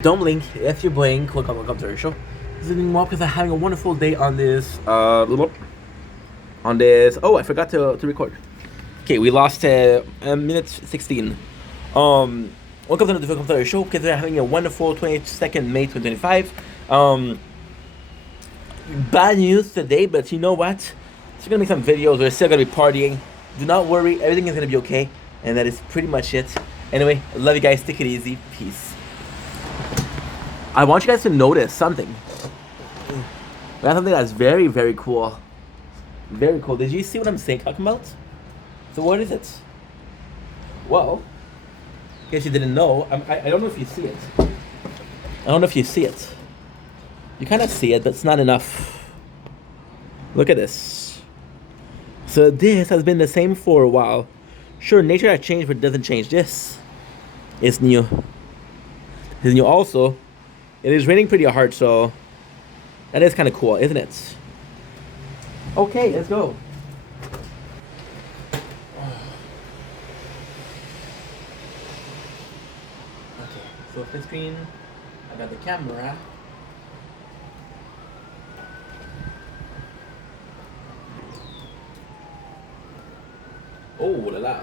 Don't blink. If you blink, welcome to our show. This is Mob because I'm having a wonderful day on this. Oh, I forgot to record. Okay, we lost minute 16. Welcome to our show because we're having a wonderful 22nd May 2025. Bad news today, but you know what? There's gonna be some videos. We're still gonna be partying. Do not worry, everything is gonna be okay, and that is pretty much it. Anyway, love you guys. Take it easy. Peace. I want you guys to notice something. We have something that's very, very cool. Very cool. Did you see what I'm talking about? So what is it? Well, in case you didn't know, I don't know if you see it. I don't know if you see it. You kind of see it, but it's not enough. Look at this. So this has been the same for a while. Sure, nature has changed, but it doesn't change. This is new. This is new also. It is raining pretty hard, so that is kind of cool, isn't it? Okay, let's go. Okay, so flip screen. I got the camera. Oh la la.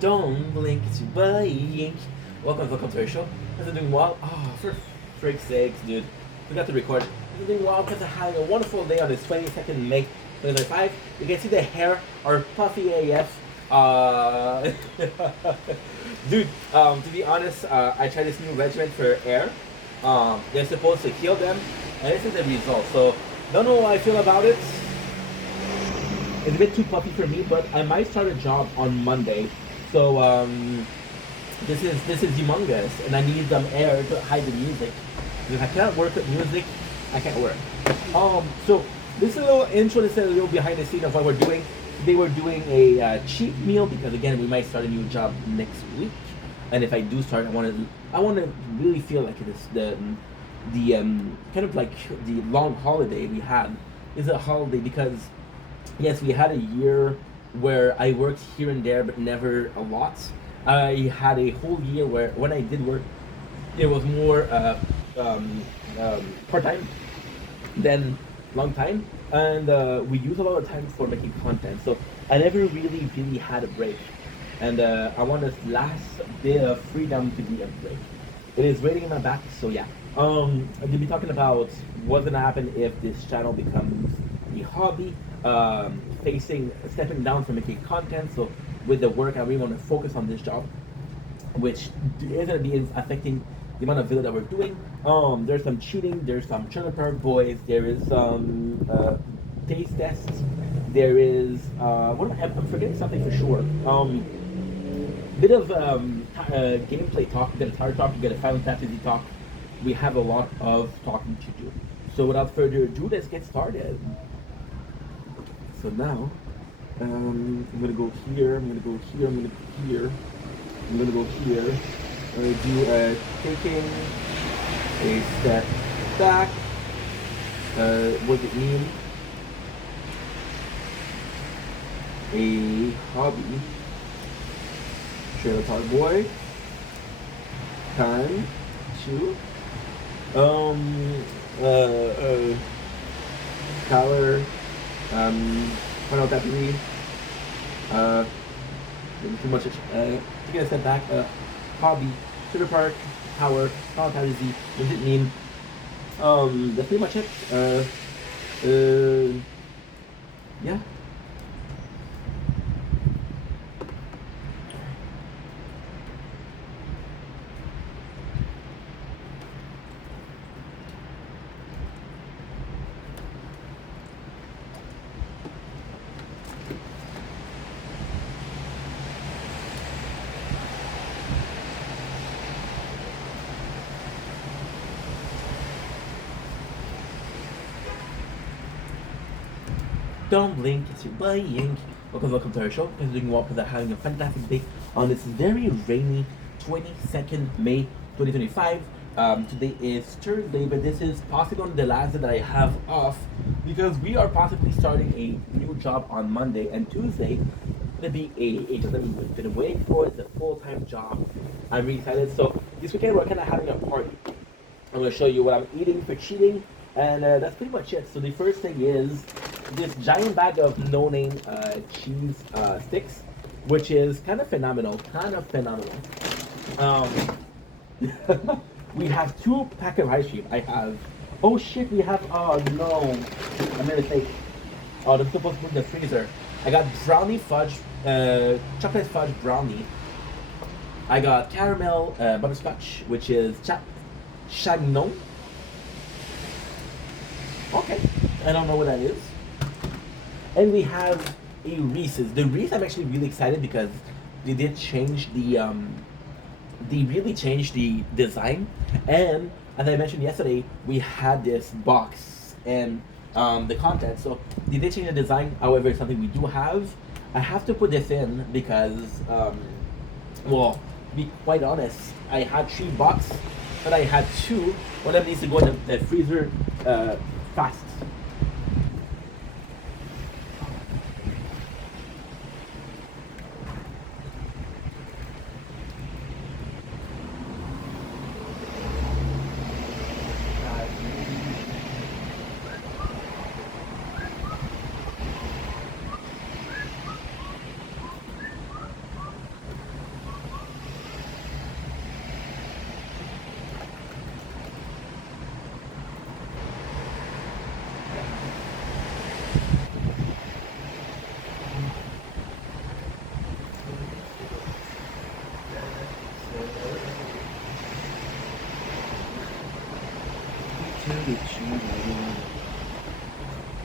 Don't blink, it's your buying. Welcome to our show. How's it doing well? Oh, for frick's sakes, dude. Forgot to record. How's it doing well? Because I'm having a wonderful day on this 22nd May 2025. You can see the hair are puffy AF. Dude, to be honest, I tried this new regimen for hair. They're supposed to heal them, and this is the result. So, don't know how I feel about it. It's a bit too puffy for me, but I might start a job on Monday. So this is humongous, and I need some air to hide the music. If I cannot work with music, I can't work. So this is a little intro. This is a little behind the scene of what we're doing. Today we're doing a cheap meal because again we might start a new job next week, and if I do start, I want to really feel like it is the kind of like the long holiday we had is a holiday because yes, we had a year where I worked here and there, but never a lot. I had a whole year where when I did work, it was more part-time than long time. And we use a lot of time for making content. So I never really had a break. And I want this last bit of freedom to be a break. It is raining in my back, so yeah. I'm gonna be talking about what's gonna happen if this channel becomes a hobby, stepping down from making content. So with the work, I really want to focus on this job, which is gonna be affecting the amount of video that we're doing. There's some cheating, there's some Trailer Park Boys, there is some taste tests, there is I'm forgetting something for sure. Bit of gameplay talk, bit of Atari talk, you get a Final Fantasy talk. We have a lot of talking to do. So without further ado, let's get started. So now, I'm gonna go here, I'm gonna go here, I'm gonna go here, I'm gonna go here. I'm gonna do a taking a step back. What does it mean? A hobby. Trailer Park Boy. Time to color Final Fantasy. Too much. Taking a step back. Hobby. Trailer Park. Power. Final Fantasy. What does it mean? That's pretty much it. Yeah. Don't blink, it's your buying. Welcome to our show. We're doing well because I'm having a fantastic day on this very rainy 22nd May 2025. Today is Thursday, but this is possibly the last day that I have off because we are possibly starting a new job on Monday and Tuesday. gonna be a job that we've been waiting for. It's a full-time job. I'm really excited. So this weekend we're kind of having a party. I'm gonna show you what I'm eating for cheating, and that's pretty much it. So the first thing is this giant bag of no-name cheese sticks, which is kind of phenomenal. Kind of phenomenal. Um, we have two pack of ice cream. I have. Oh shit! We have. Oh no! I made a mistake. Oh, this is supposed to be in the freezer. I got brownie fudge, chocolate fudge brownie. I got caramel butterscotch, which is chagnon. Okay, I don't know what that is. And we have a Reese's. The Reese, I'm actually really excited because they did change they really changed the design. And as I mentioned yesterday, we had this box and the content. So they did change the design. However, it's something we do have. I have to put this in because, well, to be quite honest, I had 3 boxes, but I had 2. One of them needs to go in the freezer fast.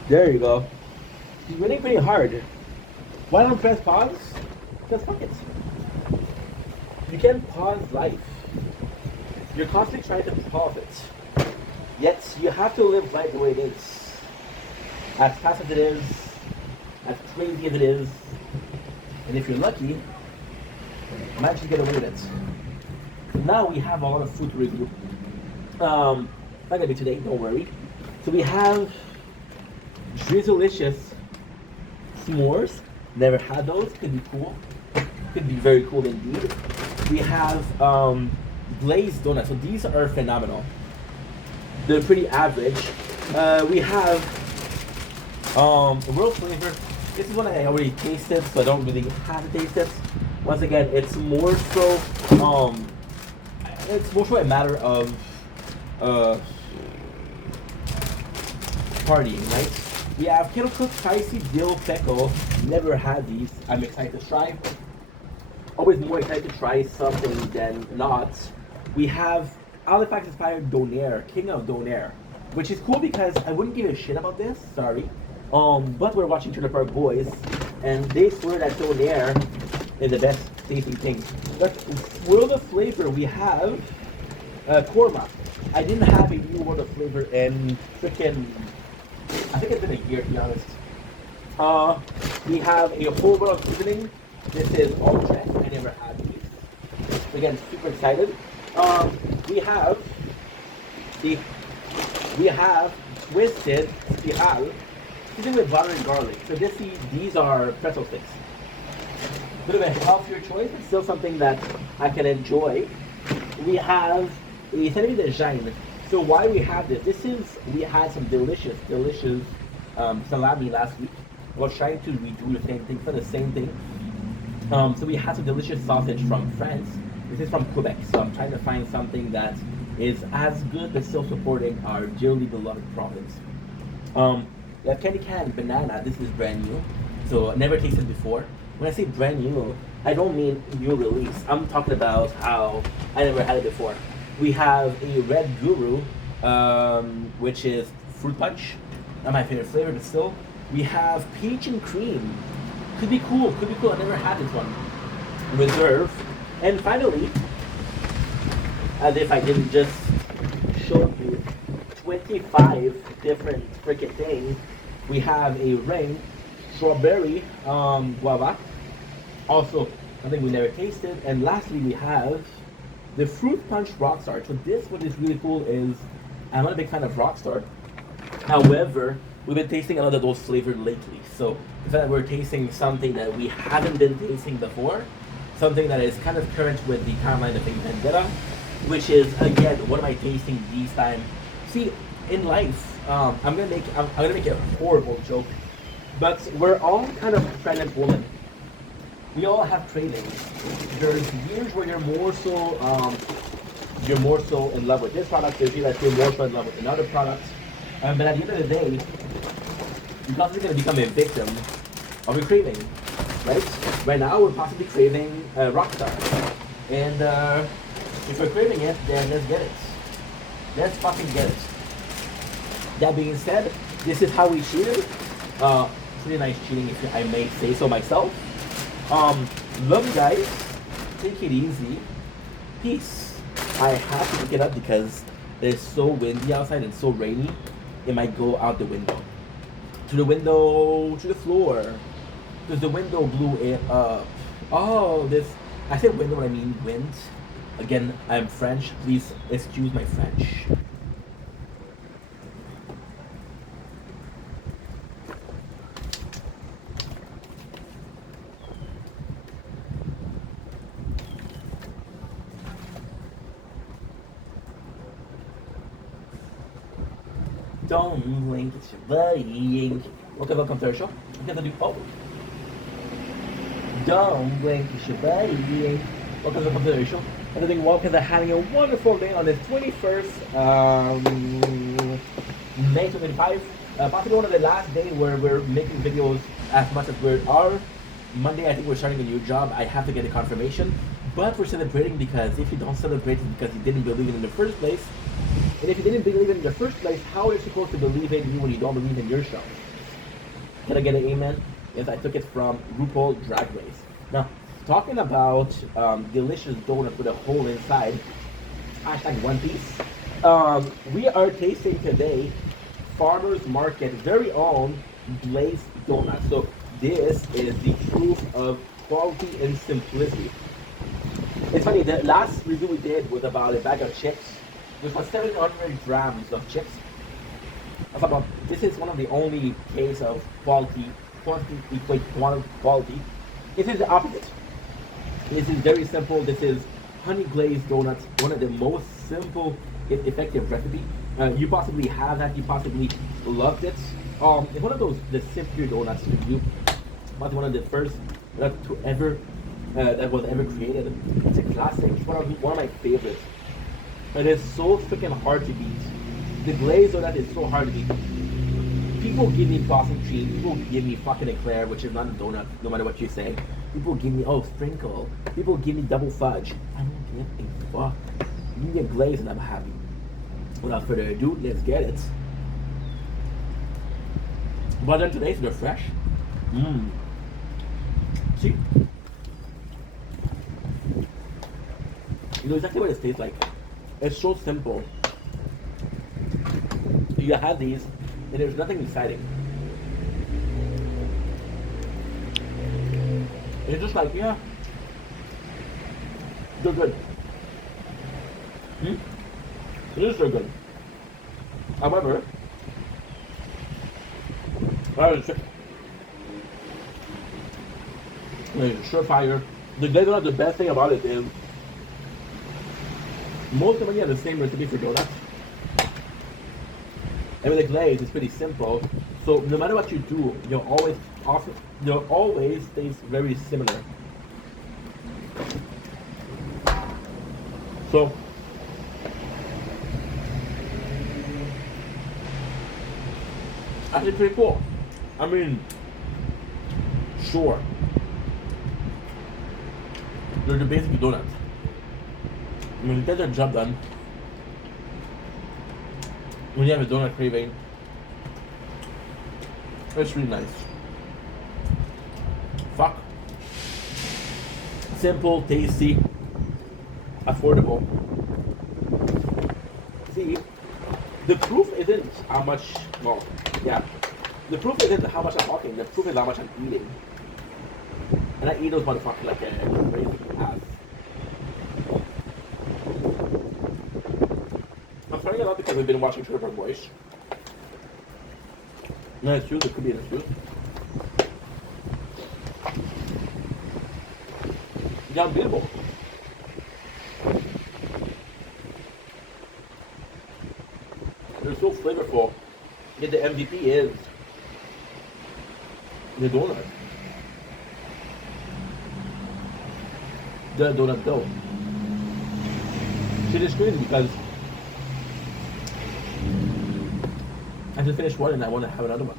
There you go. He's running pretty hard. Why don't press pause? Because fuck it. You can't pause life. You're constantly trying to pause it. Yet you have to live life the way it is. As fast as it is, as crazy as it is, and if you're lucky, you might actually get away with it. So now we have a lot of food to review. Not gonna be today, don't worry. So we have Drizzlicious s'mores. Never had those. Could be cool. Could be very cool indeed. We have glazed donuts. So these are phenomenal. They're pretty average. We have world flavor. This is one I already tasted, so I don't really have to taste it. Once again, it's more so a matter of partying, right? We have kettle cooked spicy dill pickle. Never had these. I'm excited to try. Always more excited to try something than not. We have Halifax inspired Donair, King of Donair, which is cool because I wouldn't give a shit about this. Sorry. But we're watching Trailer Park Boys, and they swear that Donair is the best tasting thing. But World of Flavor, we have korma. I didn't have a new World of Flavor in freaking, I think it's been a year to be honest. We have a whole world of seasoning. This is Ultra. I never had these. Again, super excited. We have twisted spiral, seasoned with butter and garlic. So these are pretzel sticks. A bit of a healthier choice, but still something that I can enjoy. We have a Saint de Gênes. So why we have this we had some delicious salami last week. I was trying to redo the same thing for the same thing. So we had some delicious sausage from France. This is from Quebec, so I'm trying to find something that is as good but still supporting our dearly beloved province. We have candy can banana. This is brand new, so never tasted before. When I say brand new, I don't mean new release. I'm talking about how I never had it before. We have a red guru, which is fruit punch. Not my favorite flavor, but still. We have peach and cream. Could be cool. Could be cool. I never had this one. Reserve. And finally, as if I didn't just show you 25 different freaking things, we have a ring, strawberry guava. Also, something we never tasted. And lastly, we have the Fruit Punch Rockstar. So this, what is really cool is, I'm not a big fan of Rockstar. However, we've been tasting a lot of those flavors lately. So the fact that we're tasting something that we haven't been tasting before, something that is kind of current with the timeline of Vendetta, which is again what am I tasting this time? See, in life, I'm gonna make a horrible joke, but we're all kind of pregnant women. We all have cravings. There's years where you're more so in love with this product. There's years that you're more so in love with another product. But at the end of the day, you're possibly going to become a victim of your craving, right? Right now, we're possibly craving Rockstar. And if we're craving it, then let's get it. Let's fucking get it. That being said, this is how we cheated. Pretty nice cheating, if I may say so myself. Love you guys. Take it easy. Peace. I have to pick it up because it's so windy outside and so rainy. It might go out the window. To the window, to the floor. Because the window blew it up. Oh, this. I said window when I mean wind. Again, I'm French. Please excuse my French. Don't blink, it's your buddy. Welcome to our show. I'm gonna do Don't blink, it's your buddy. Welcome to our show. And I think welcome to having a wonderful day on this 21st May 2025. Possibly one of the last days where we're making videos as much as we are. Monday, I think we're starting a new job. I have to get a confirmation. But we're celebrating because if you don't celebrate it because you didn't believe it in the first place, and if you didn't believe it in the first place, how are you supposed to believe in you when you don't believe in yourself? Can I get an amen? Yes, I took it from RuPaul Drag Race. Now, talking about delicious donut with a hole inside, hashtag One Piece. We are tasting today Farmer's Market very own glazed donut. So this is the proof of quality and simplicity. It's funny, the last review we did was about a bag of chips. Which was 700 grams of chips. This is one of the only case of quantity equate quality. This is the opposite. This is very simple. This is honey glazed donuts, one of the most simple yet effective recipe. You possibly have that. You possibly loved it. It's one of those the simpler donuts review. But one of the first that was ever created. It's a classic. It's one of my favorites. It is so freaking hard to beat. The glazed donut is so hard to beat. People give me Boston cream. People give me fucking eclair, which is not a donut, no matter what you say. People give me, sprinkle. People give me double fudge. I don't give a fuck. Give me a glaze and I'm happy. Without further ado, let's get it. But then today, so they're fresh. See? You know exactly what it tastes like. It's so simple. You have these, and there's nothing exciting. It's just like, yeah, they're good. It is so good. However, it's surefire. The best thing about it is most of them have the same recipe for donuts. And with the glaze, it's pretty simple. So no matter what you do, you'll always taste very similar. So actually pretty cool. I mean, sure, they're the basic donuts. I mean, get their job done. When you have a donut craving, it's really nice. Fuck. Simple, tasty, affordable. See, the proof isn't how much, the proof isn't how much I'm talking, the proof is how much I'm eating. And I eat those motherfuckers like a crazy ass. I'm starting a lot because we've been watching Trailer Park Boys. No, it's true. It could be the truth. Yeah, unbeatable. They're so flavorful. Yet the MVP is the donut. The donut dough. Shit is crazy because I just finished one and I want to have another one.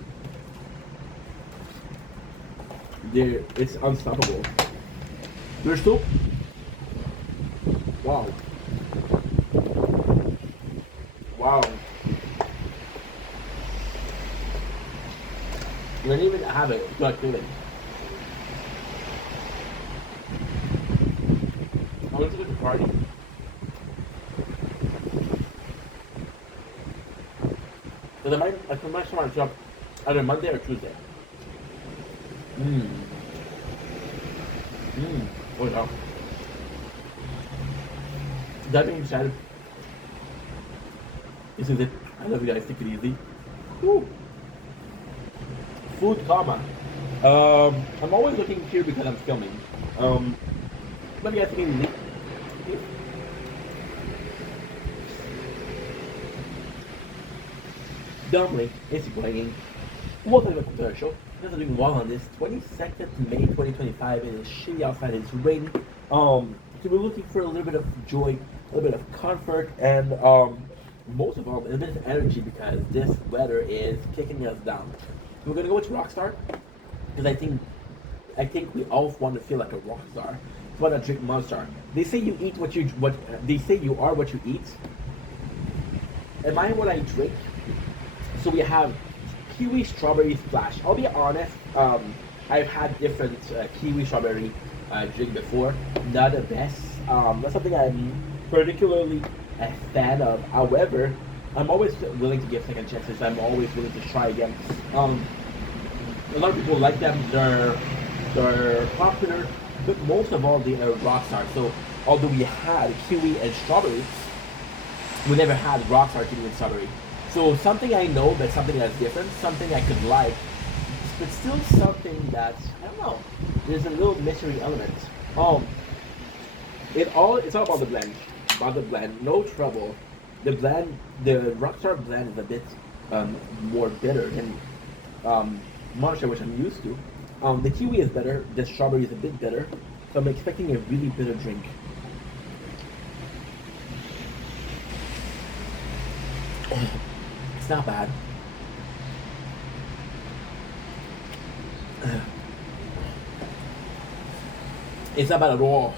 It's unstoppable. There's soup. Wow. Wow. You didn't even have it. It's not feeling. I went to the party. Because I might start my job either Monday or Tuesday. Oh no. That being said, this is it. I love you guys. Take it easy. Woo. Food karma. I'm always looking here because I'm filming. Let me guys take it easy. Dumpling is playing. Welcome to the show. You guys are doing well on this 22nd May 2025. It is shitty outside. It's raining. So we're looking for a little bit of joy, a little bit of comfort, and most of all, a bit of energy because this weather is kicking us down. So we're gonna go with Rockstar because I think we all want to feel like a rock star. We want to drink Monster. They say you eat what they say you are what you eat. Am I what I drink? So we have kiwi strawberry splash. I'll be honest, I've had different kiwi strawberry drink before. Not the best. Not something I'm particularly a fan of. However, I'm always willing to give second chances. I'm always willing to try again. A lot of people like them. They're popular, but most of all they are Rockstar. So although we had kiwi and strawberry, we never had Rockstar kiwi and strawberry. So something I know, but something that's different, something I could like, but still something that I don't know. There's a little mystery element. It's all about the blend. About the blend, no trouble. The Rockstar blend is a bit more bitter than Monster, which I'm used to. The kiwi is better. The strawberry is a bit bitter. So I'm expecting a really bitter drink. It's not bad. It's not bad at all.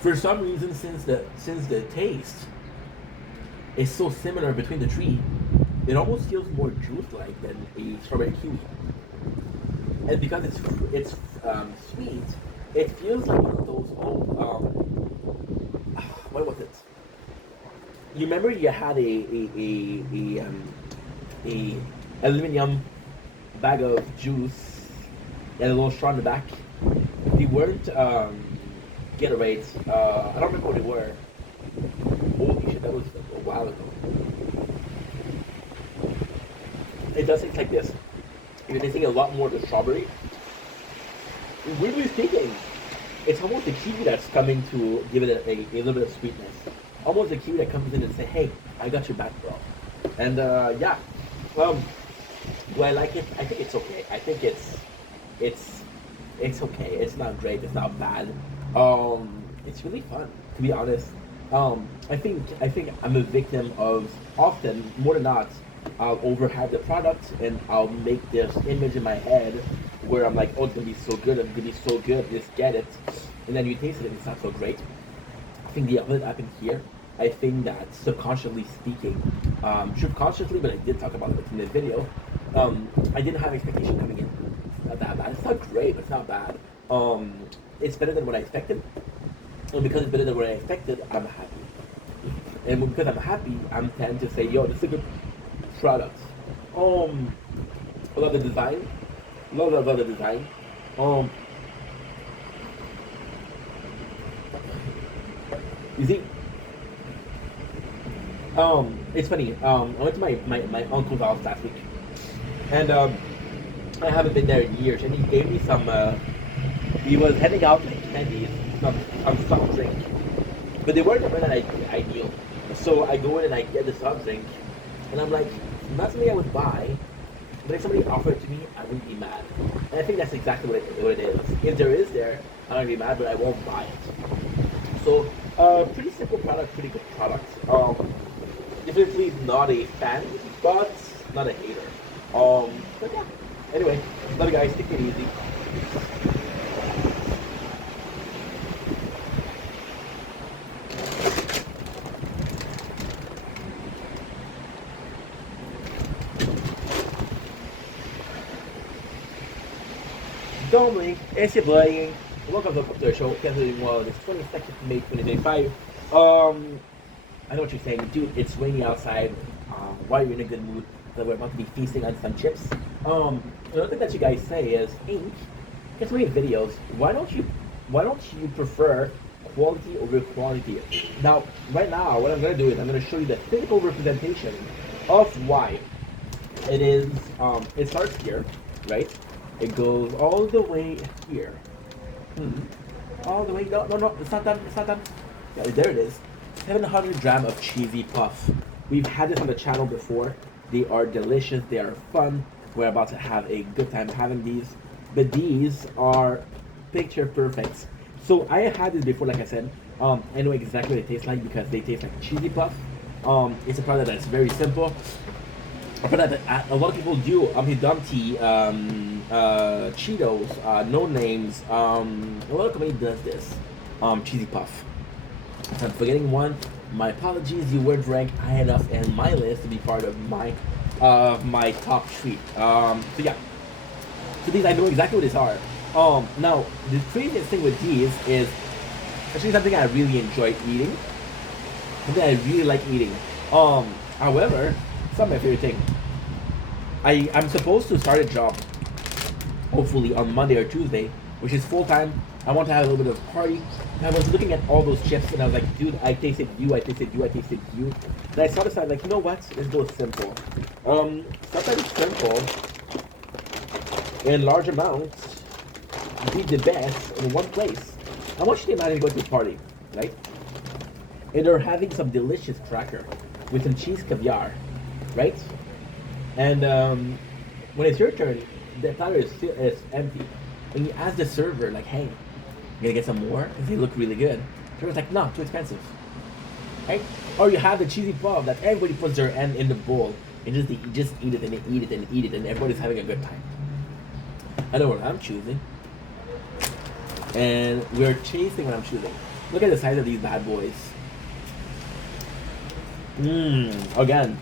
For some reason, since the taste is so similar between the three, it almost feels more juice-like than a strawberry kiwi. And because it's sweet, it feels like one of those old what was it? You remember you had a aluminum bag of juice and a little straw in the back. They weren't Gatorades. I don't remember what they were. Holy shit, that was a while ago. It does taste like this. You're tasting a lot more of the strawberry. Weirdly speaking, it's almost the kiwi that's coming to give it a little bit of sweetness. Almost the kiwi that comes in and say, "Hey, I got your back, bro." And yeah, do I like it? I think it's okay. I think it's okay. It's not great. It's not bad. It's really fun, to be honest. I think I'm a victim of often more than not. I'll overhype the product and I'll make this image in my head where I'm like, oh, it's gonna be so good, it's gonna be so good, just get it. And then you taste it and it's not so great. I think the opposite happened here. I think that subconsciously speaking, subconsciously, but I did talk about it in this video, I didn't have expectation coming in. It's not that bad. It's not great, but it's not bad. It's better than what I expected. And because it's better than what I expected, I'm happy. And because I'm happy, I'm tend to say, yo, this is a good product. I love the design. Love the design. You see, it's funny. I went to my uncle's house last week, and I haven't been there in years. And he gave me some. He was handing out like candies, some soft drink, but they weren't really ideal. So I go in and I get the soft drink, and I'm like, not something I would buy, but if somebody offered it to me, I wouldn't be mad. And I think that's exactly what it is. If there is there, I'm gonna be mad, but I won't buy it. So, pretty simple product, pretty good product. Definitely not a fan, but not a hater. But yeah. Anyway, love you guys. Take it easy. Dominic, it's your boy. Welcome to the show. Canceling well, it's 22nd May 2025. I know what you're saying, dude. It's rainy outside. Why are you in a good mood? That we're about to be feasting on some chips. Another thing that you guys say is, Ink, get to make videos. Why don't you prefer quality over quantity? Now, right now, what I'm gonna do is I'm gonna show you the physical representation of why it is. It starts here, right? It goes all the way here. All the way. No, it's not done. It's not done. Yeah, there it is. 700 gram of cheesy puff. We've had this on the channel before. They are delicious. They are fun. We're about to have a good time having these. But these are picture perfect. So I had this before, like I said. I know exactly what it tastes like because they taste like cheesy puff. It's a product that's very simple. But a lot of people do Humpty Dumpty, Cheetos, No Names. A lot of company does this. Cheesy Puff. If I'm forgetting one, my apologies. You weren't ranked high enough in my list to be part of my top treat. So yeah. So these, I know exactly what these are. Now the craziest thing with these is actually something I really enjoy eating. Something I really like eating. However, it's not my favorite thing. I'm supposed to start a job, hopefully on Monday or Tuesday, which is full time. I want to have a little bit of a party. And I was looking at all those chips and I was like, dude, I tasted you, I tasted you, I tasted you. And I saw this, I was like, you know what? Let's go simple. Sometimes simple in large amounts be the best in one place. I want you to imagine going to a party, right? And they're having some delicious cracker with some cheese caviar, right? And when it's your turn, the platter is empty. And you ask the server, like, hey, you gonna get some more? Because they look really good. The server's like, no, too expensive. Right? Or you have the cheesy puff that everybody puts their hand in the bowl and just eat it and eat it and eat it and everybody's having a good time. I know what I'm choosing. And we're chasing what I'm choosing. Look at the size of these bad boys. Again.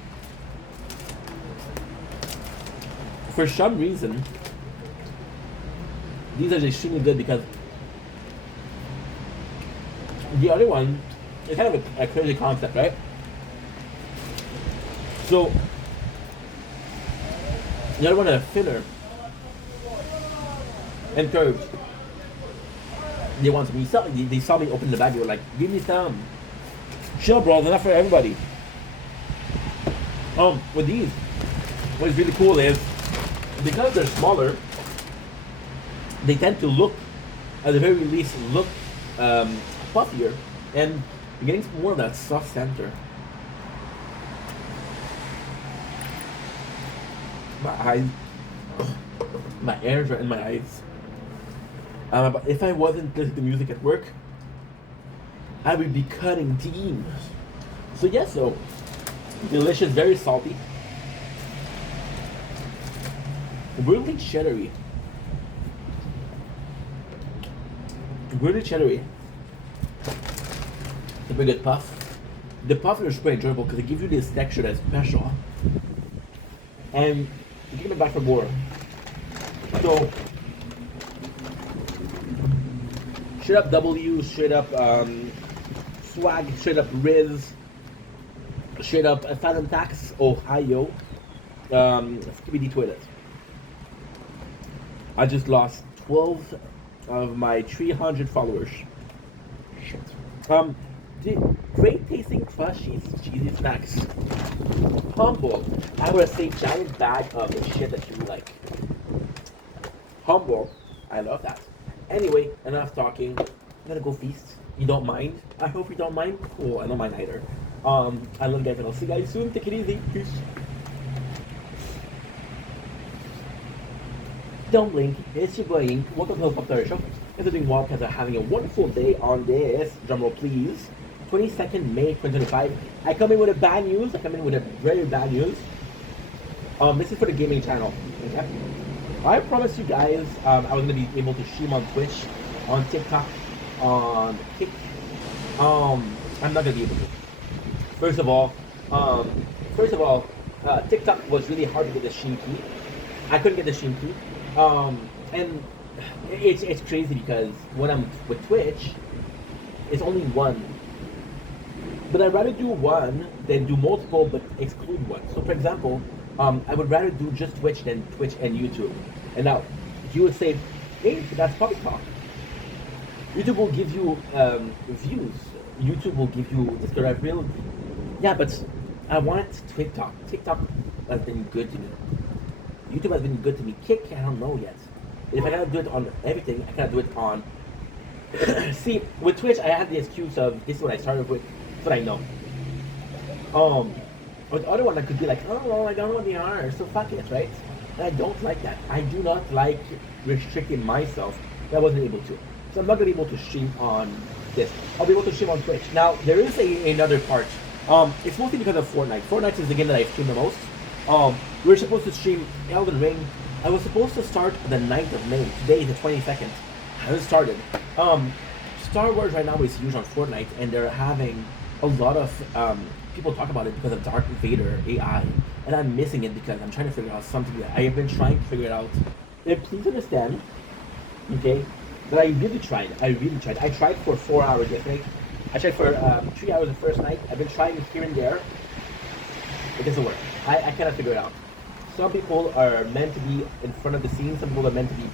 For some reason, these are extremely good because the other one is kind of a crazy concept, right? So the other one is thinner and curved. They want some. They saw me open the bag. They were like, "Give me some." Chill, bro. They're not for everybody. With these, what's really cool is because they're smaller, they tend to look, at the very least, puffier, and you're getting more of that soft center. My eyes, my hairs are in my eyes. But if I wasn't listening to music at work, I would be cutting teams. So yes, so delicious, very salty, really cheddary. Really cheddary. It's a pretty good puff. The puff is pretty enjoyable because it gives you this texture that's special. And you give it back for more. So, straight up W, straight up Swag, straight up Riz, straight up Phantom Tax, Ohio, Skibidi Toilet. I just lost 12 of my 300 followers. Shit. Great tasting crushy cheesy snacks. Humble. I would say giant bag of the shit that you like. Humble. I love that. Anyway, enough talking. I'm gonna go feast. You don't mind? I hope you don't mind. Cool, I don't mind either. I love you guys and I'll see you guys soon. Take it easy. Peace. Don't blink. It's your boy Ink. Welcome to the Pop Show. If you're doing well, because are having a wonderful day on this, drumroll please. 22nd May 2025. I come in with a bad news. I come in with a very bad news. This is for the gaming channel. Okay? I promised you guys I was gonna be able to stream on Twitch, on TikTok, on Kick. I'm not gonna be able to. First of all, TikTok was really hard to get the stream key. I couldn't get the stream key. And it's crazy because when I'm with Twitch, it's only one. But I'd rather do one than do multiple but exclude one. So for example, I would rather do just Twitch than Twitch and YouTube. And now, you would say, hey, that's Public Talk. YouTube will give you views. YouTube will give you discoverability. Yeah, but I want TikTok. TikTok has been good to me. YouTube has been good to me. Kick, I don't know yet. If I gotta do it on everything, I gotta do it on. See, with Twitch, I had the excuse of this is what I started with, this is what I know. With the other one, I could be like, oh, well, I don't know what they are, so fuck it, right? And I don't like that. I do not like restricting myself. I wasn't able to. So I'm not gonna be able to stream on this. I'll be able to stream on Twitch. Now, there is another part. It's mostly because of Fortnite. Fortnite is the game that I stream the most. We were supposed to stream Elden Ring. I was supposed to start the 9th of May. Today is the 22nd. I haven't started. Star Wars right now is huge on Fortnite, and they're having a lot of people talk about it because of Darth Vader AI, and I'm missing it because I'm trying to figure out something that I have been trying to figure it out. And please understand, okay, that I really tried. I tried for 4 hours yesterday. I tried for 3 hours the first night. I've been trying here and there. It doesn't work. I cannot figure it out. Some people are meant to be in front of the scene. Some people are meant to be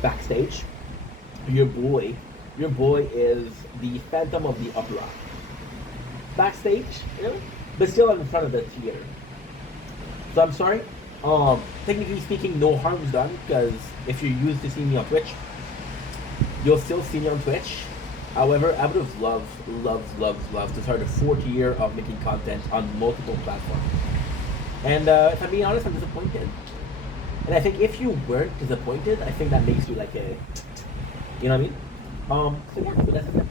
backstage. Your boy is the Phantom of the Opera. Backstage, you know, but still in front of the theater. So I'm sorry. Technically speaking, no harm is done because if you're used to seeing me on Twitch, you'll still see me on Twitch. However, I would have loved to start a 4th year of making content on multiple platforms. And if I'm being honest, I'm disappointed. And I think if you weren't disappointed, I think that makes you like a, you know what I mean? So yeah, so that's it.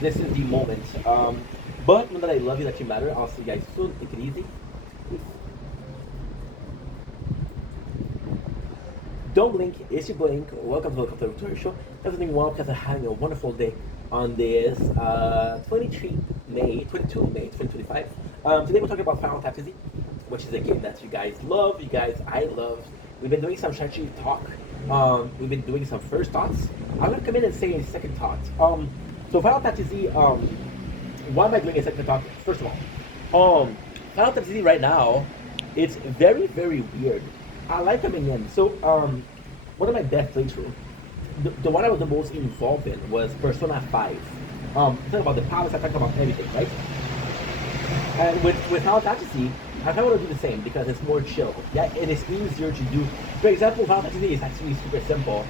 This is the moment. But know that I love you, that you matter. I'll see you guys soon. Take it easy. Peace. Don't blink, it's your boy Ink. Welcome to the Computer Victoria Show. Everything well because I'm having a wonderful day on this 22 May 2025. Today we're talking about Final Fantasy, which is a game that you guys love, I love. We've been doing some strategy talk. We've been doing some first thoughts. I'm gonna come in and say a second thought. So Final Fantasy, why am I doing a second thought? First of all, Final Fantasy right now, it's very, very weird. I like coming in. So, one of my best playthroughs, the one I was the most involved in was Persona 5. I talk about the powers, I talk about everything, right? And with Final Fantasy, I kind of want to do the same because it's more chill. Yeah, it is easier to do. For example, Final Fantasy is actually super simple.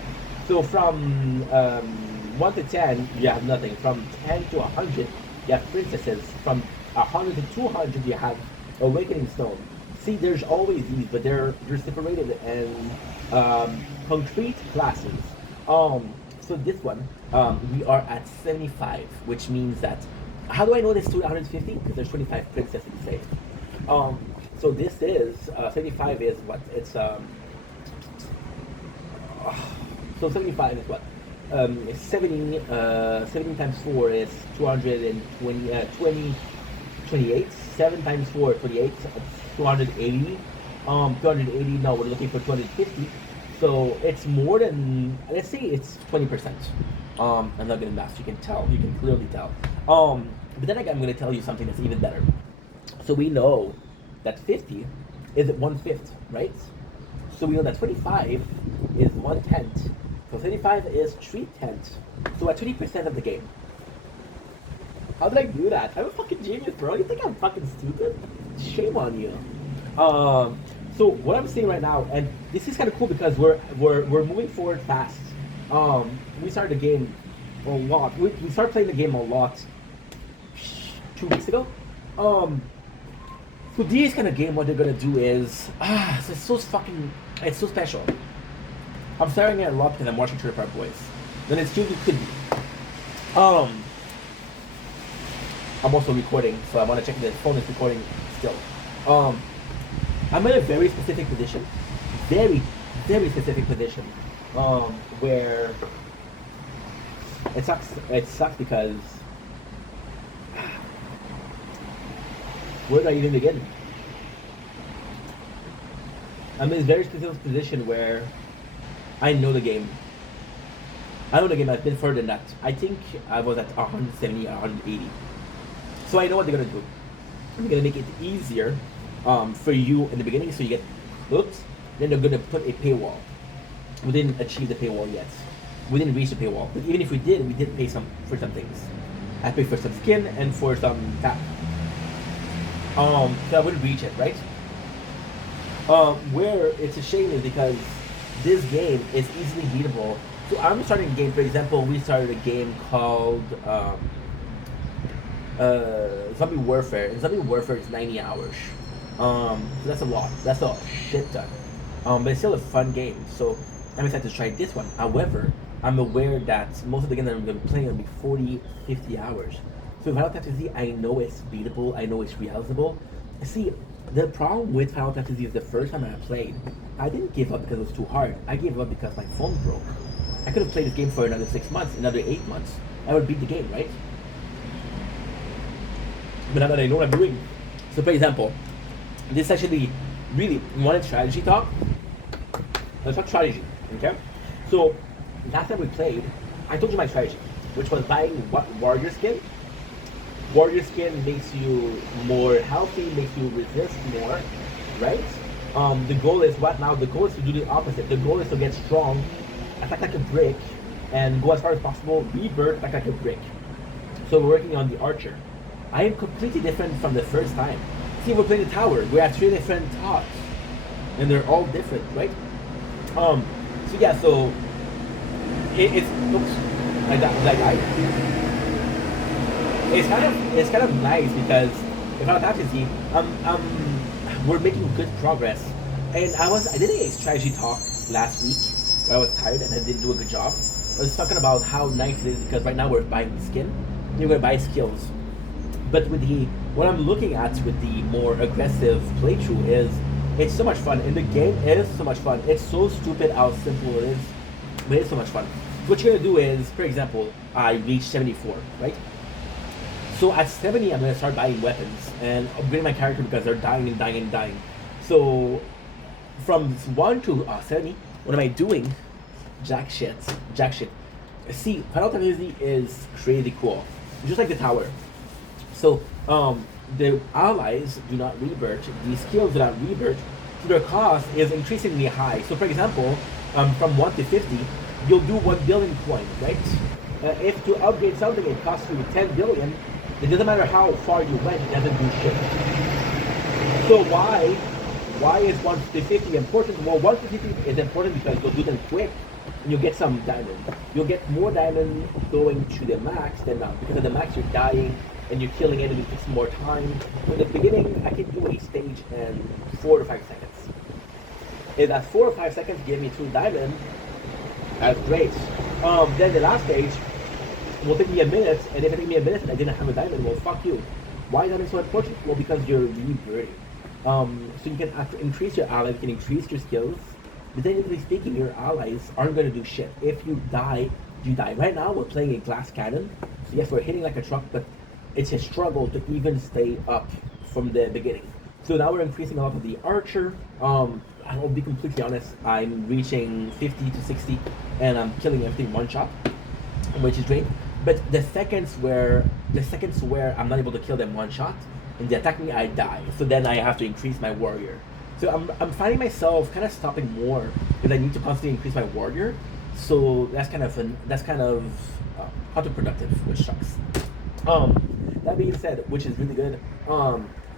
So from 1 to 10, you have nothing. From 10 to 100, you have princesses. From 100 to 200, you have Awakening Stone. See, there's always these, but they're separated and concrete classes. So this one, we are at 75, which means that, how do I know this 250? Because there's 25 princesses saved. So this is, 75 is what? It's, so 75 is what? 70 times 4 is 28. 7 times 4, 28. 280. 280, no, we're looking for 250. So it's more than, let's say it's 20%. I'm not good at math, you can tell, you can clearly tell. But then again, I'm going to tell you something that's even better. So we know that 50 is 1/5, right? So we know that 25 is 1/10. So 35 is 3/10. So at 20% of the game. How did I do that? I'm a fucking genius, bro. You think I'm fucking stupid? Shame on you. Um, so what I'm saying right now, and this is kind of cool because we're moving forward fast. We started the game a lot. We started playing the game a lot 2 weeks ago. Um, so this kind of game, what they're gonna do is it's so fucking, it's so special. I'm staring at it a lot because I'm watching Trailer Park Boys. Then it's too could be. Um, I'm also recording, so I want to check if the phone is recording still. I'm in a very specific position, very, very specific position, where it sucks. It sucks because where do I even begin? I'm in a very specific position where I know the game. I know the game. I've been further than that. I think I was at 170, 180. So I know what they're gonna do. They're gonna make it easier for you in the beginning, so you get oops. Then they're gonna put a paywall. We didn't achieve the paywall yet. We didn't reach the paywall. But even if we did pay some for some things. I paid for some skin and for some tap. So I wouldn't reach it, right? Where it's a shame is because this game is easily beatable. So I'm starting a game. For example, we started a game called Zombie Warfare. And Zombie Warfare is 90 hours. So that's a lot. That's a shit ton. But it's still a fun game. So I'm excited to try this one. However, I'm aware that most of the games that I'm going to be playing will be 40, 50 hours. So Final Fantasy, I know it's beatable. I know it's realizable. See, the problem with Final Fantasy is the first time I played, I didn't give up because it was too hard. I gave up because my phone broke. I could have played this game for another 6 months, another 8 months. I would beat the game, right? But now that I know what I'm doing. So for example, this actually really wanted strategy talk. Let's talk strategy, okay? So last time we played, I told you my strategy, which was buying what warrior skin. Warrior skin makes you more healthy, makes you resist more, right? The goal is what now? The goal is to do the opposite. The goal is to get strong, attack like a brick, and go as far as possible, rebirth like a brick. So we're working on the archer. I am completely different from the first time. See, we're playing the tower. We have 3 different thoughts, and they're all different, right? So yeah, so it's oops, I died. It's kind of nice because if I was see, we're making good progress. And I did a strategy talk last week where I was tired and I didn't do a good job. I was talking about how nice it is because right now we're buying skin, you're gonna buy skills. But with what I'm looking at with the more aggressive playthrough is it's so much fun. And the game is so much fun. It's so stupid how simple it is, but it's so much fun. So what you're gonna do is, for example, I reached 74, right? So at 70, I'm gonna start buying weapons and upgrading my character because they're dying and dying and dying. So from 1 to 70, what am I doing? Jack shit. See, Final Fantasy is crazy cool, just like the tower. So the allies do not rebirth. The skills do not rebirth. So their cost is increasingly high. So for example, from 1 to 50, you'll do 1 billion coin, right? If to upgrade something it costs you 10 billion, it doesn't matter how far you went, it doesn't do shit. So why is 1 to 50 important? Well, 1 to 50 is important because you'll do them quick and you'll get some diamond. You'll get more diamond going to the max than now. Because at the max you're dying and you're killing enemies, takes more time. In the beginning, I can do a stage in 4 to 5 seconds. If that 4 or 5 seconds give me 2 diamond, that's great. Then the last stage will take me a minute, and if it takes me a minute and I didn't have a diamond, well, fuck you. Why is diamond so important? Well, because you're rebirthing. So you can increase your allies, you can increase your skills, but technically speaking, your allies aren't going to do shit. If you die, you die. Right now, we're playing a glass cannon, so yes, we're hitting like a truck, but it's a struggle to even stay up from the beginning. So now we're increasing a lot of the archer. I'll be completely honest, I'm reaching 50 to 60, and I'm killing everything one shot, which is great. But the seconds where I'm not able to kill them one shot, and they attack me, I die. So then I have to increase my warrior. So I'm finding myself kind of stopping more because I need to constantly increase my warrior. So that's kind of counterproductive, which sucks. that being said, which is really good,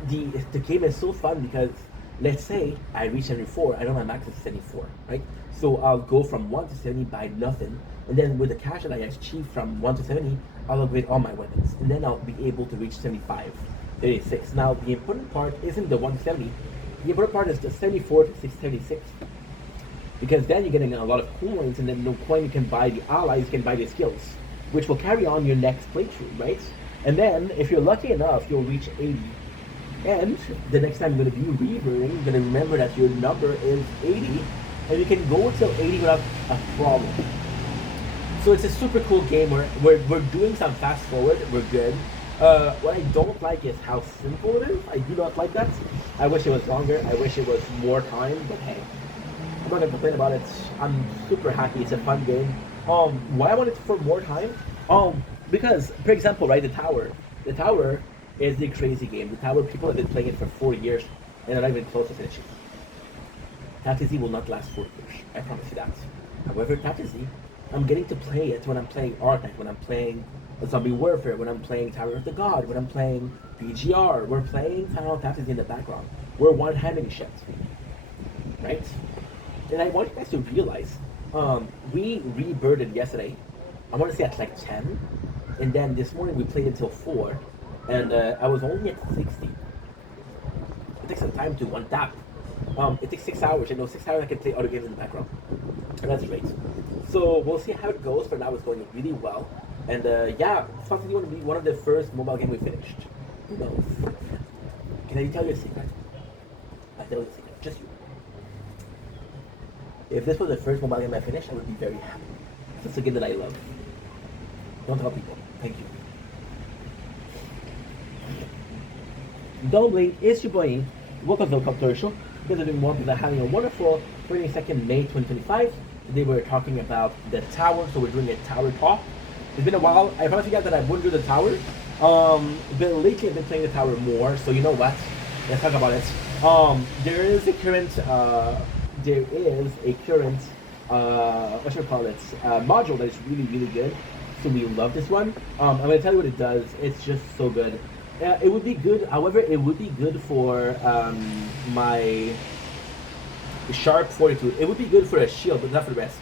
the game is so fun because let's say I reach 74, I know my max is 74, right? So I'll go from 1 to 70 by nothing, and then with the cash that I achieve from 1 to 70, I'll upgrade all my weapons, and then I'll be able to reach 75, 36. Now the important part isn't the 1 to 70, the important part is the 74 to 676. Because then you're getting a lot of coins, and then no coin you can buy the allies, you can buy the skills, which will carry on your next playthrough, right? And then, if you're lucky enough, you'll reach 80. And the next time you're going to be reverting, you're going to remember that your number is 80, and you can go till 80 without a problem. So it's a super cool game. We're doing some fast forward, we're good. What I don't like is how simple it is. I do not like that. I wish it was longer, I wish it was more time, but hey. I'm not gonna complain about it. I'm super happy. It's a fun game. Why I want it for more time? Because, for example, right, the tower. The tower is the crazy game. The tower, people have been playing it for 4 years, and they're not even close to finishing. Tactics will not last 4 years. I promise you that. However, Tactics, I'm getting to play it when I'm playing Arctic, when I'm playing Zombie Warfare, when I'm playing Tower of the God, when I'm playing BGR. We're playing Final Tactics in the background. We're one-handing shit, right? And I want you guys to realize, we rebirted yesterday, I want to say at like 10, and then this morning we played until 4, and I was only at 60. It takes some time to one tap. It takes 6 hours, and those 6 hours I can play other games in the background. And that's great. So we'll see how it goes. For now, it's going really well. And yeah, it's possibly going to be one of the first mobile games we finished. Who knows? Can I tell you a secret? I tell you a secret. Just you. If this was the first mobile game I finished, I would be very happy. It's a game that I love. Don't tell people. Thank you. Don't blame, it's your boy. Welcome to the Cup Show. You guys are doing well because I'm having a wonderful 22nd May 2025. Today we're talking about the tower, so we're doing a tower talk. It's been a while. I promised you guys that I wouldn't do the tower. But lately I've been playing the tower more, so you know what? Let's talk about it. There is a current what should I call it, module that is really, really good. So we love this one. I'm going to tell you what it does. It's just so good. It would be good, however, it would be good for my Sharp 42. It would be good for a shield, but not for the rest.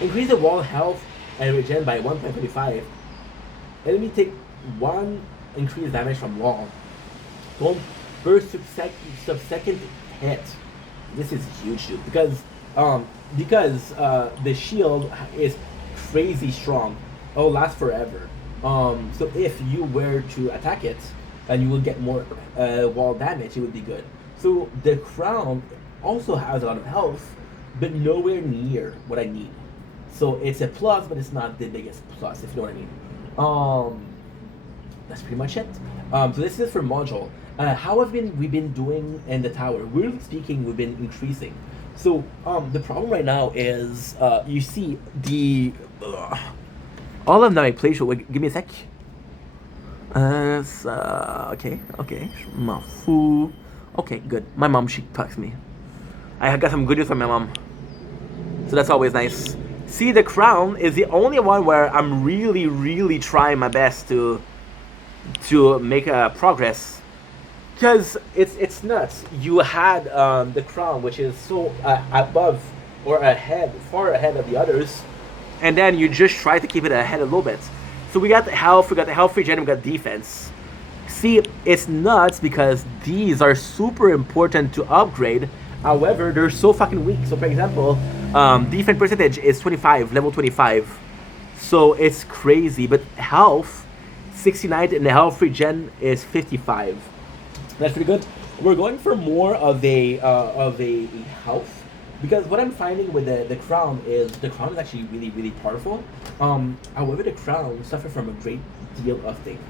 Increase the wall health and regen by 1.25. Enemy take 1 increased damage from wall. Don't burst sub-second hit. This is huge, dude, because the shield is crazy strong. It will last forever. So if you were to attack it, and you will get more wall damage, it would be good. So the crown also has a lot of health, but nowhere near what I need. So it's a plus, but it's not the biggest plus, if you know what I mean. That's pretty much it. So this is for module. How have we been doing in the tower? Weirdly speaking, we've been increasing. So the problem right now is you see the all of them I play. Wait, give me a sec. Okay. Mafu. Okay, good. My mom, she talks me. I got some good news from my mom, so that's always nice. See, the crown is the only one where I'm really, really trying my best to make a progress, because it's nuts. You had the crown, which is so above or ahead, far ahead of the others, and then you just try to keep it ahead a little bit. So we got the health, regen, we got defense. See, it's nuts because these are super important to upgrade. However, they're so fucking weak. So for example, defense percentage is 25, level 25. So it's crazy. But health, 69, and the health regen is 55. That's pretty good. We're going for more of a health, because what I'm finding with the crown is actually really, really powerful. However, the crown suffers from a great deal of things.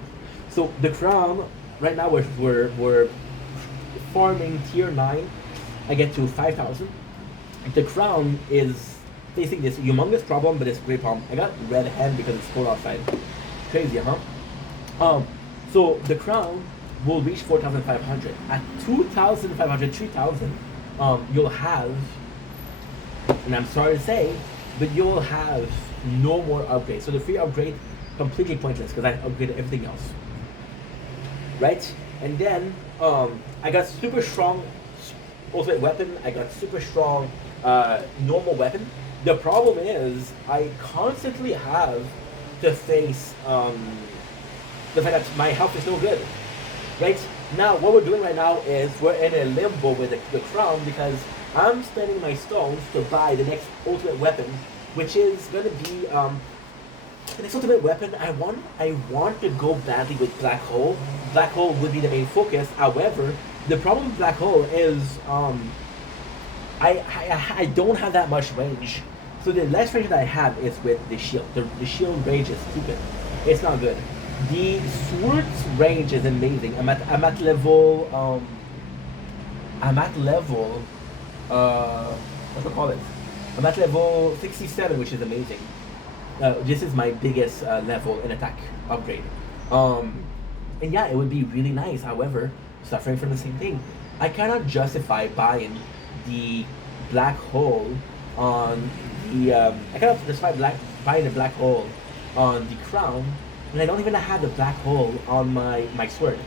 So the crown right now we're farming tier 9. I get to 5,000. The crown is facing this humongous problem, but it's a great problem. I got red hand because it's cold outside. Crazy, huh? So the crown will reach 4,500. At 2,500, 3,000, you'll have, and I'm sorry to say, but you'll have no more upgrades. So the free upgrade completely pointless because I upgraded everything else. right? And then I got super strong ultimate weapon. I got super strong normal weapon. The problem is I constantly have to face the fact that my health is no good, right? Now what we're doing right now is we're in a limbo with the crown because I'm spending my stones to buy the next ultimate weapon, which is gonna be the next ultimate weapon. I want to go badly with Black Hole. Black Hole would be the main focus. However, the problem with Black Hole is I don't have that much range. So the less range that I have is with the shield. The shield range is stupid. It's not good. The sword's range is amazing. I'm at level what do I call it? I'm at level 67, which is amazing. This is my biggest level in attack upgrade. And yeah, it would be really nice. However, suffering from the same thing, I cannot justify buying the black hole on the. I cannot justify buying the black hole on the crown, and I don't even have the black hole on my sword.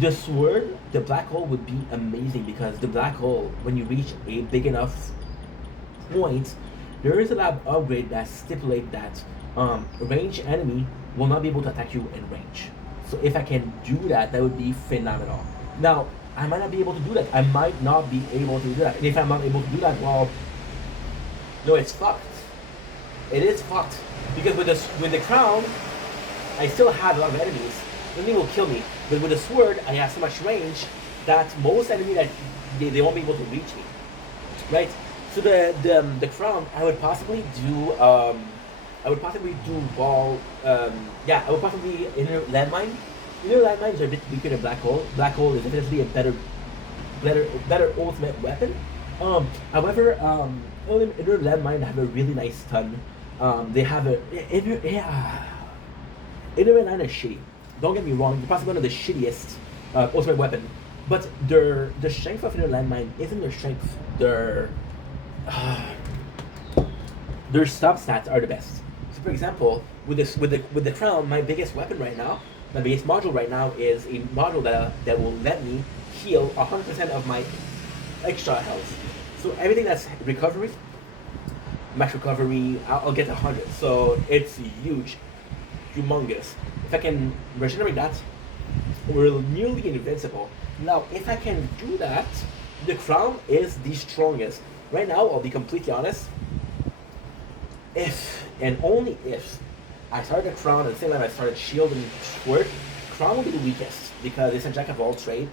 The sword, the black hole would be amazing because the black hole, when you reach a big enough point, there is a lab upgrade that stipulate that range enemy will not be able to attack you in range. So if I can do that, that would be phenomenal. Now, I might not be able to do that. I might not be able to do that. And if I'm not able to do that, well, no, it's fucked. It is fucked. Because with the crown, I still have a lot of enemies. Nothing will kill me. But with the sword, I have so much range that most enemies that they won't be able to reach me. Right? So the crown, I would possibly do wall. Yeah, I would possibly inner landmine. Inner landmines are a bit weaker than black hole. Black hole is definitely a better ultimate weapon. However, inner landmine have a really nice stun. They have a inner yeah. Inner landmine is shitty. Don't get me wrong. They're possibly one of the shittiest ultimate weapon. But the strength of inner landmine isn't their strength. Their sub stats are the best. So, for example, with the crown, my biggest weapon right now, my biggest module right now is a module that will let me heal 100% of my extra health. So everything that's recovery, max recovery, I'll get 100. So it's huge, humongous. If I can regenerate that, we're nearly invincible. Now, if I can do that, the crown is the strongest. Right now, I'll be completely honest. If and only if I started a crown at the same time I started shield and sword, crown will be the weakest because it's a jack of all trade.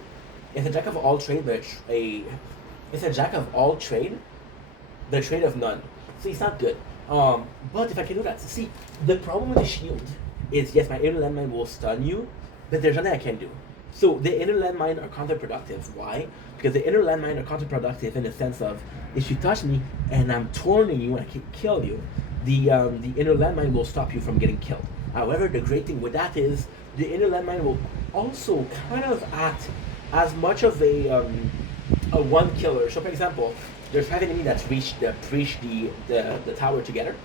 It's a jack of all trade, but it's a jack of all trade, the trade of none. So it's not good. But if I can do that, see, the problem with the shield is yes, my inner landmine will stun you, but there's nothing I can do. So the inner landmine are counterproductive. Why? Because the inner landmine are counterproductive in the sense of if you touch me and I'm torning you and I can kill you, the inner landmine will stop you from getting killed. However, the great thing with that is the inner landmine will also kind of act as much of a one killer. So for example, there's 5 enemies that's breached the tower together,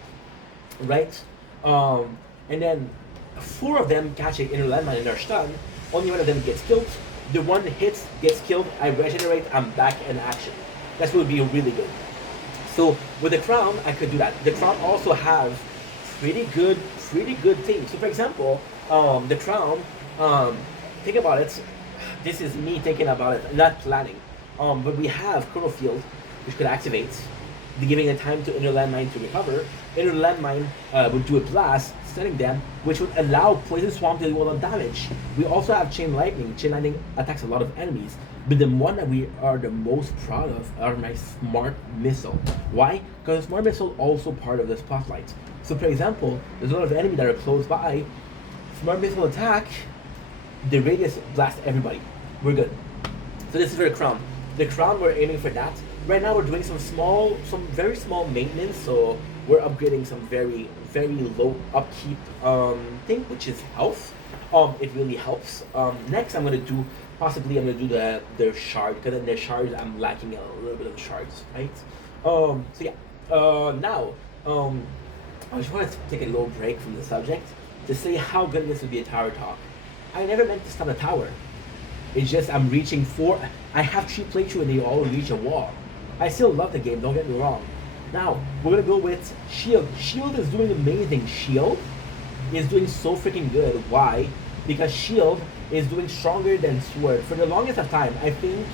right? And then 4 of them catch an inner landmine and they're stunned. Only one of them gets killed. The one that hits gets killed. I regenerate. I'm back in action. That would be really good. So with the crown, I could do that. The crown also has pretty good things. So for example, the crown. Think about it. This is me thinking about it, not planning. But we have Chrono Field, which could activate, giving the time to inner landmine to recover. Inner landmine would do a blast, stunning them, which would allow Poison Swamp to do a lot of damage. We also have Chain Lightning. Chain Lightning attacks a lot of enemies, but the one that we are the most proud of are my Smart Missile. Why? Because Smart Missile also part of the spotlight. So for example, there's a lot of enemies that are close by. Smart Missile attack, the radius blasts everybody. We're good. So this is for the crown. The crown, we're aiming for that. Right now we're doing some very small maintenance, so we're upgrading some very low upkeep thing, which is health. It really helps. Next I'm gonna do the shard, because in the shards I'm lacking a little bit of shards, right? So yeah. Now I just want to take a little break from the subject to say how good this would be a tower talk. I never meant to start a tower. It's just I'm reaching for. I have 3 playthrough and they all reach a wall. I still love the game. Don't get me wrong. Now we're gonna go with Shield. Shield is doing amazing. Shield is doing so freaking good. Why? Because Shield is doing stronger than Sword. For the longest of time, I think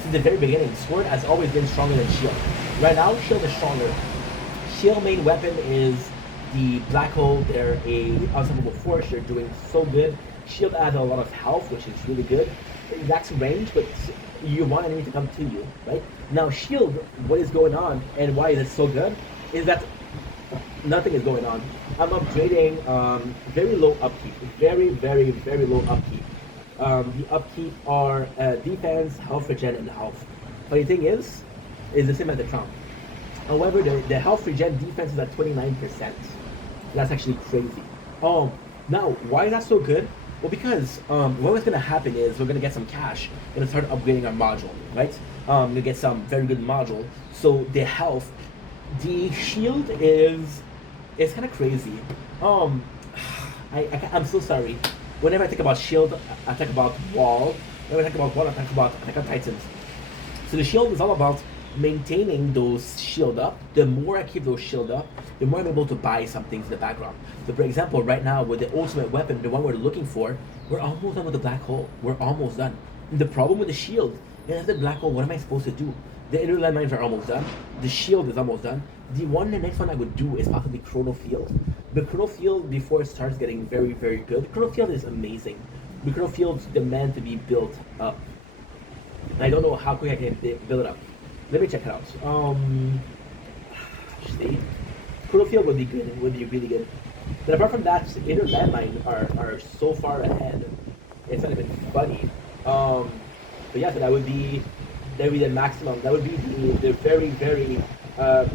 since the very beginning, Sword has always been stronger than Shield. Right now, Shield is stronger. Shield main weapon is the Black Hole. They're a unstoppable force. They're doing so good. Shield adds a lot of health, which is really good. That's range, but you want enemy to come to you, right? Now, Shield, what is going on and why is it so good is that nothing is going on. I'm upgrading very low upkeep, very low upkeep. The upkeep are defense, health regen, and health. Funny thing is the same as the crown. However, the health regen defense is at 29%. That's actually crazy. Now, why is that so good? Well, because what's gonna happen is we're gonna get some cash and start upgrading our module, right? We get some very good module. So the health, the shield is it's kind of crazy. I'm so sorry. Whenever I think about shield, I think about wall. Whenever I think about wall, I think about Attack on Titans. So the shield is all about maintaining those shield up. The more I keep those shield up, the more I'm able to buy some things in the background. So for example, right now with the ultimate weapon, the one we're looking for, we're almost done with the black hole. We're almost done. And the problem with the shield is the black hole, what am I supposed to do? The inner landmines are almost done. The shield is almost done. The next one I would do is possibly Chrono Field. The Chrono Field, before it starts getting very good, Chrono Field is amazing. The Chrono Field's demand to be built up. I don't know how quick I can build it up. Let me check it out. See, Chrono Field would be good. It would be really good. But apart from that, inner landmine are so far ahead. It's not even funny. But yeah, so that would be the maximum. That would be the very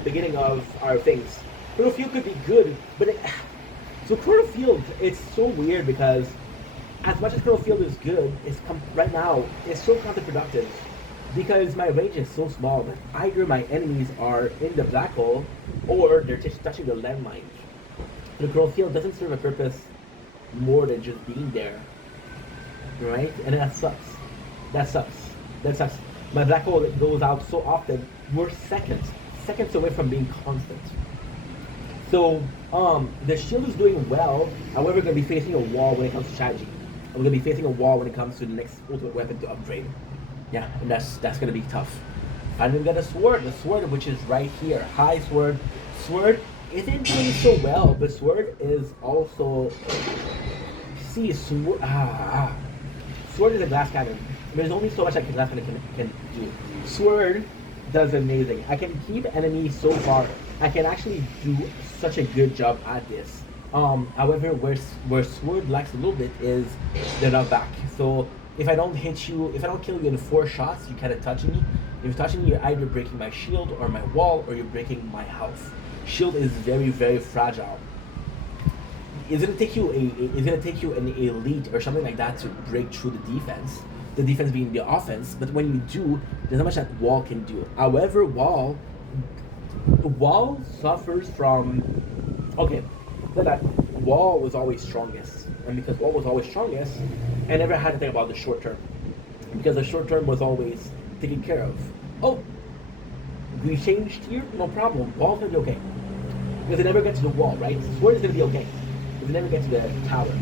beginning of our things. Chrono Field could be good, but so Chrono Field, it's so weird because as much as Chrono Field is good, right now it's so counterproductive because my range is so small that either my enemies are in the black hole or they're just touching the landmine. The Chrono Field doesn't serve a purpose more than just being there, right? And that sucks. That sucks. My black hole goes out so often. We're seconds away from being constant. So the shield is doing well. However, we're going to be facing a wall when it comes to strategy. And we're going to be facing a wall when it comes to the next ultimate weapon to upgrade. Yeah, and that's going to be tough. And then we got the sword, which is right here. High sword. Sword isn't doing so well, but sword is also. See, sword. Sword is a glass cannon. There's only so much a glass cannon can do. Sword does amazing. I can keep enemies so far. I can actually do such a good job at this. However, where sword lacks a little bit is the knockback. So if I don't hit you, if I don't kill you in 4 shots, you kind of touch me. If you're touching me, you're either breaking my shield or my wall, or you're breaking my health. Shield is very fragile. It's gonna take you an elite or something like that to break through the defense. The defense being the offense, but when you do, there's not much that wall can do. However, wall suffers from that wall was always strongest, and because wall was always strongest, I never had to think about the short term because the short term was always taken care of. Oh, we changed here, no problem. Wall's gonna be okay because it never gets to the wall, right? Sword is gonna be okay because it never gets to the tower.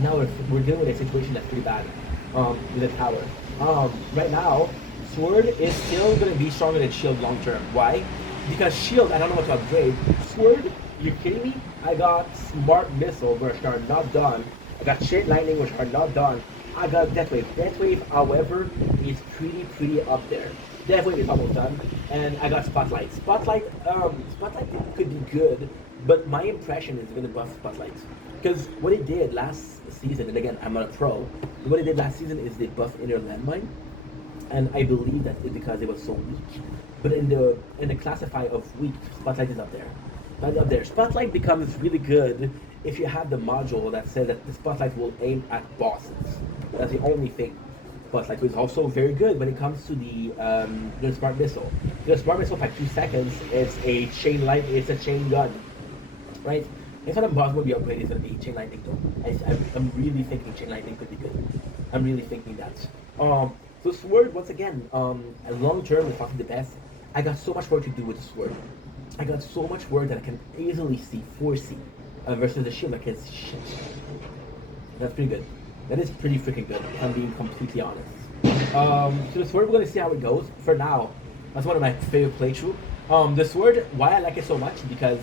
Now we're dealing with a situation that's pretty bad. With the tower. Right now, sword is still gonna be stronger than shield long term. Why? Because shield, I don't know what to upgrade. Sword, you're kidding me? I got smart missile, which are not done. I got chain lightning, which are not done. I got death wave. Death wave, however, is pretty up there. Death wave is almost done, and I got spotlight. Spotlight could be good, but my impression is gonna buff spotlight. Because what it did last season, and again, I'm not a pro, what it did last season is they buffed inner landmine, and I believe that it's because it was so weak. But in the classify of weak, Spotlight is up there. Spotlight becomes really good if you have the module that says that the Spotlight will aim at bosses. That's the only thing. Spotlight is also very good when it comes to the smart missile. The smart missile, by 2 seconds, it's a chain gun, right? Next time Boss will be upgraded is gonna be Chain Lightning though. I'm really thinking Chain Lightning could be good. I'm really thinking that. So Sword once again, long term is probably the best. I got so much work to do with the Sword. I got so much work that I can easily foresee, versus the Shield that is shit. That's pretty good. That is pretty freaking good. If I'm being completely honest. So the Sword, we're gonna see how it goes. For now, that's one of my favorite playthrough. The Sword, why I like it so much because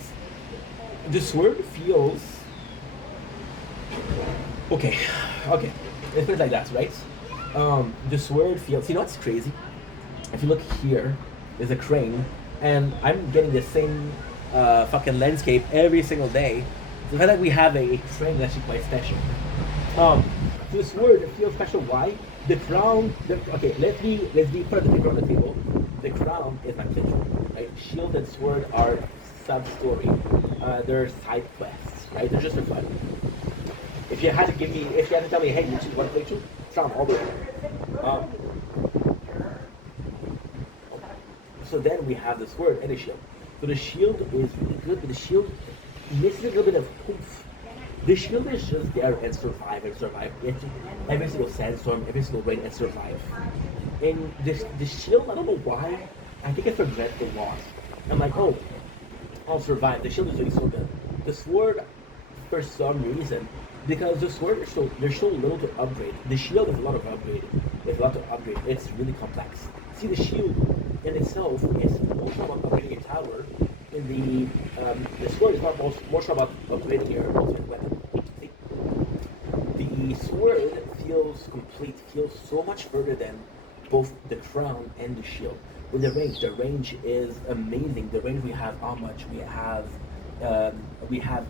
the Sword feels okay. Okay, let's put it like that, right? The Sword feels. You know what's crazy? If you look here, there's a crane, and I'm getting the same fucking landscape every single day. So the fact that we have a crane is actually quite special. So the Sword feels special. Why? The crown. Okay, let's be put the paper on the table. The crown is my playthrough, right? Shield and Sword are sub-story. They're side quests, right? They're just for fun. If you had to tell me, hey, you choose one playthrough, crown all the way. So then we have the Sword and the Shield. So the Shield is really good, but the Shield misses a little bit of oomph. The Shield is just there and survive. Every single sandstorm, every single rain and survive. And the Shield, I don't know why, I think I forget the loss. I'm like, oh, I'll survive. The Shield is really so good. The Sword, for some reason, because the Sword there's so little to upgrade. The Shield is a lot of upgrade. There's a lot to upgrade. It's really complex. See, the Shield in itself is more about upgrading your tower. In the Sword is not more so about upgrading your ultimate weapon. See? The Sword feels complete, feels so much further than both the crown and the Shield. With the range is amazing. The range we have, how much we have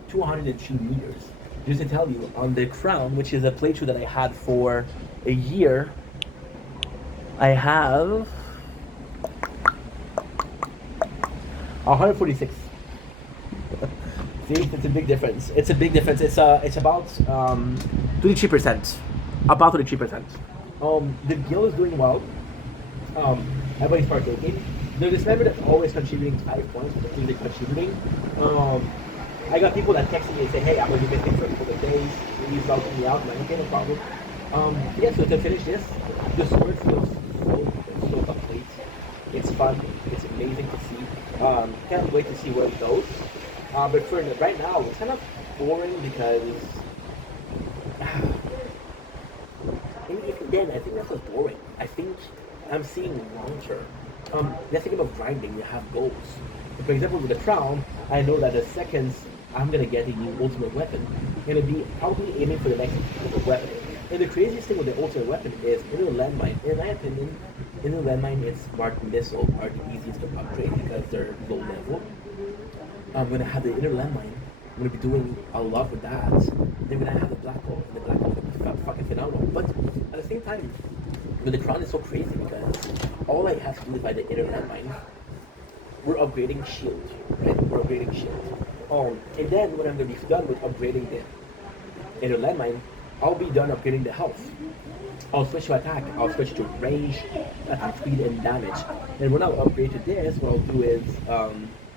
203 meters. Just to tell you, on the crown, which is a playthrough that I had for a year, I have 146. See, it's a big difference. It's a big difference. It's about 23%. About 23%. The guild is doing well. Everybody's partaking. There's this member that's always contributing 5 points for the things they're contributing. I got people that text me and say, hey, I'm going to do this thing for a couple of days. Please help me out. I'm like, okay, no problem. Yeah, so to finish this, the Sword feels so complete. It's fun. It's amazing to see. Can't wait to see where it goes. But for right now, it's kind of boring because again, I think that's what's boring. I think I'm seeing long term. Let's think about grinding. You have goals. For example, with the crown, I know that the seconds I'm gonna get a new ultimate weapon, I'm gonna be probably aiming for the next ultimate weapon. And the craziest thing with the ultimate weapon is inner landmine. In my opinion, inner landmine and smart missile are the easiest to upgrade because they're low level. I'm gonna have the inner landmine. I'm gonna be doing a lot with that. Then when I have the black hole, and the black hole is fucking phenomenal. But at the same time, with the crown is so crazy because all I have to do is buy the inner landmine. We're upgrading shield, right? We're upgrading shield. And then when I'm gonna be done with upgrading the inner landmine, I'll be done upgrading the health. I'll switch to attack. I'll switch to range, attack speed, and damage. And when I'll upgrade to this, what I'll do is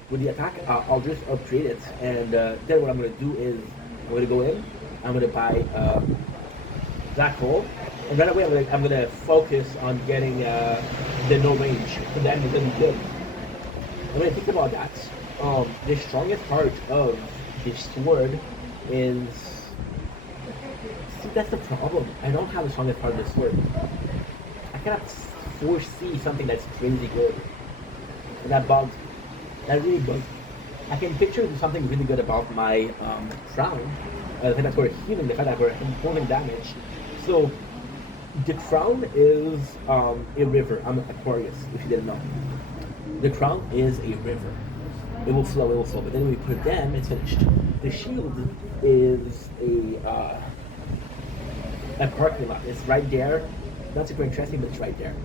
with the attack, I'll just upgrade it. And then what I'm gonna do is I'm gonna go in. I'm gonna buy black hole, and right away I'm gonna focus on getting the no range. So that is gonna be good. And when I think about that, the strongest part of the Sword is. See, that's the problem. I don't have the strongest part of the Sword. I cannot foresee something that's crazy good. And that bugs. That really bugs. I can picture something really good about my crown. The fact that we're healing, the fact that we're improving damage. So, the crown is a river. I'm an Aquarius, if you didn't know. The crown is a river. It will flow, but then when we put them, it's finished. The shield is a parking lot. It's right there. Not super interesting, but it's right there.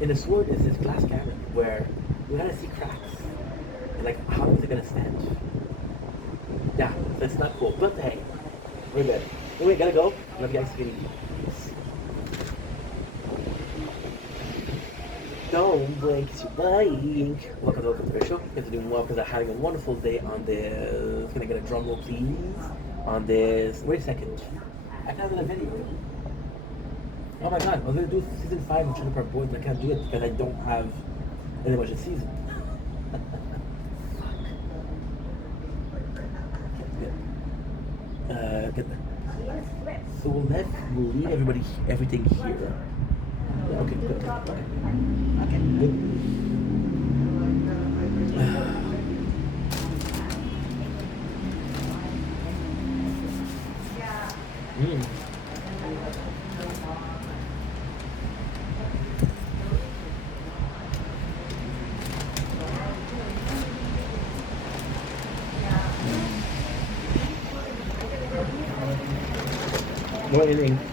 And the Sword is this glass cannon where we gotta see cracks. And like, how is it gonna stand? Yeah, so it's not cool. But hey, we're good. Anyway, gotta go. Love you guys. Don't blink, it's your blink. Welcome to the show. Continuing well because I'm having a wonderful day on this. Can I get a drum roll, please? On this. Wait a second. I can't do the video. Oh my god, I was gonna do season 5 of Trailer Park Boys, and I can't do it because I don't have any much of season. Get that. So we'll leave everything here. Okay, good. Okay, good. Mm. More inning.